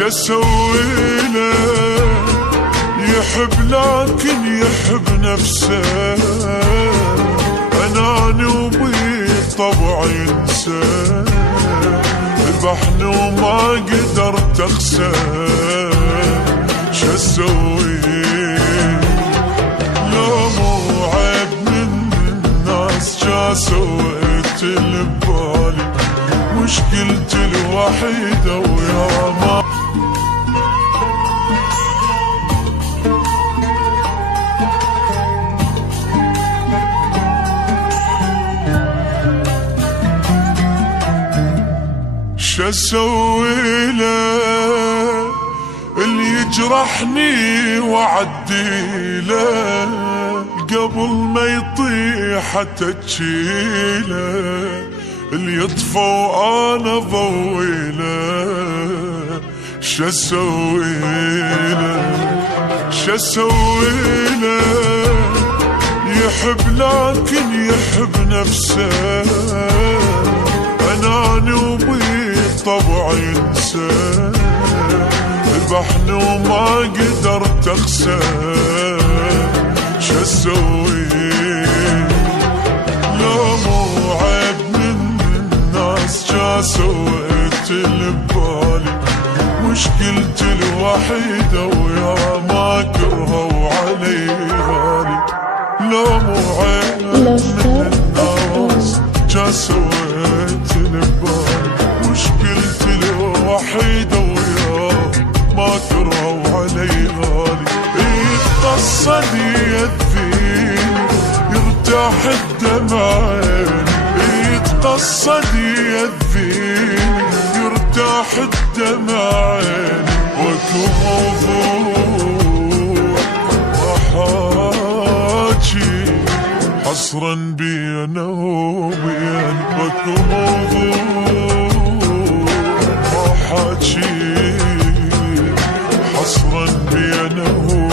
شسويله يحب لكن يحب نفسه، اناني وبالطبع ينسى، ذبحني وما قدرت اخسى. شسوي لو مو عيب من الناس، جا سويت اللي ببالي، مشكلتي الوحيدة ويا ما شسوي له اللي يجرحني وعدي له، قبل ما يطيح اتجيله، اللي يطفى وانا ضويله. شسوي له شسوي له يحب لكن يحب نفسه، اناني وبالطبع ينسى، ذبحني وما قدرت اخسى. شسوي لو مو عيب من الناس، جا سويت اللي ببالي، مشكلتي الوحيدة ويا ما كرهه وعلي غالي. لو مو عيب من الناس، جا سويت اللي ببالي، مشكلتي الوحيدة ويا ما كرهه وعلي غالي. يتقصد يذيني يرتاح الدمعين، يتقصد يذيني يرتاح الدمعين، واكو موضوع وحاجي حصرا بينا وبين، واكو موضوع وحاجي حصرا بينا وبين.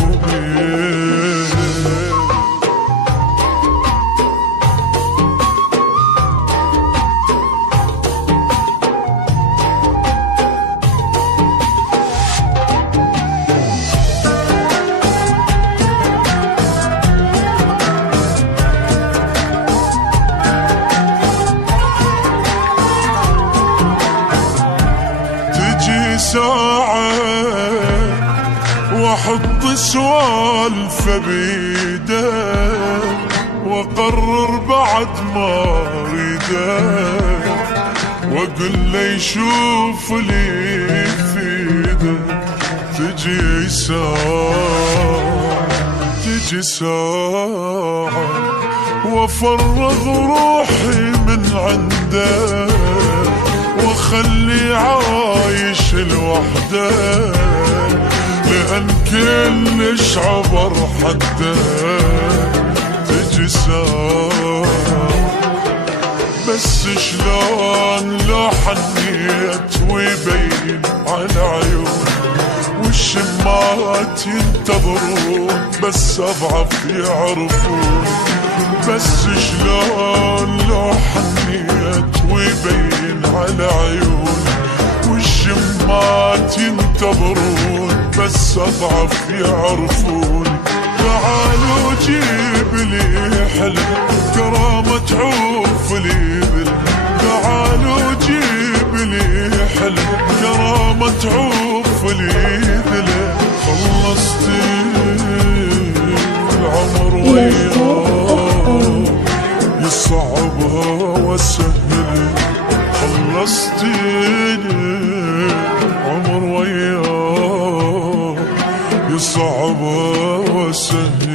ساعة واحط سوالف بيده، واقرر بعد ما اريده، واقول له يشوف لي يفيده. تجي ساعة وافرغ روحي من عنده، وخلي عايش الوحدة، لأن كلش عبر حده. تجي ساعة بس شلون لو حنيت ويبين على عيون، والشمات ينتظرون بس أضعف يعرفون. بس شلون لو حنيت ويبين على عيون، والشمات ينتظرون بس أضعف يعرفون. تعالوا جيب لي حلم كرامة تعوف لي ذل، تعالوا جيب لي حلم كرامة تعوف لي ذل. خلصتي العمر وياه يصعبها وسهل، خلصتيني عمر وياه يصعبها وسهل.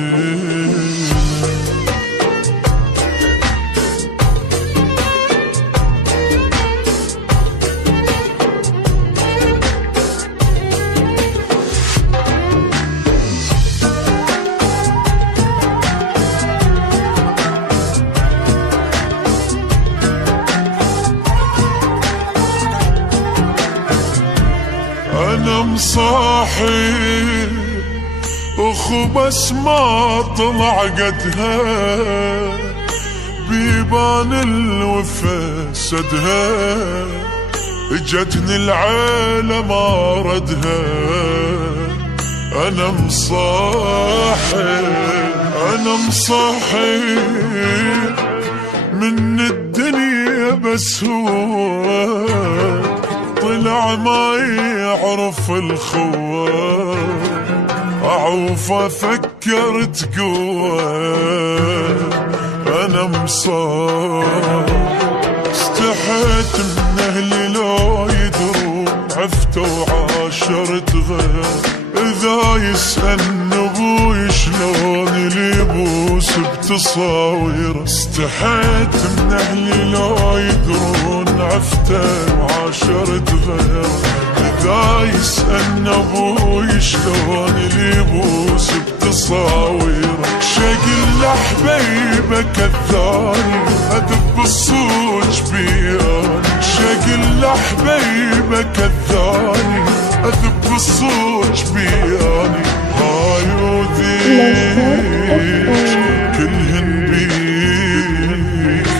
أنا مصاحي أخو بس ما طلع قدها، بيبان الوفا سدها، اجتني العيلة ما ردها. انا مصاحي من الدنيا، بس هو طلع ما يعرف الخوة. اعوف افكر تقوى. انا استحيت من اهلي لو يدرون، عفت وعاشرت غير. اذا يسألني ابوي شلون اللي يبوس بتصاوير. استحيت من اهلي لو يدرون، عفت وعاشرت غير. اذا يسألني ابوي شلون اللي يبوس بتصاوير. شكل حبيبه كذاني اذب الصوت بياني. شكل حبيبه كذاني اذب الصوت بياني. هاي وذيك كلهن بيك،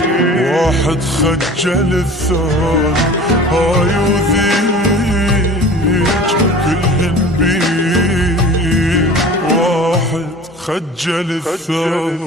واحد خجل الثاني. هاي وذيك كلهن بيك، واحد خجل الثاني.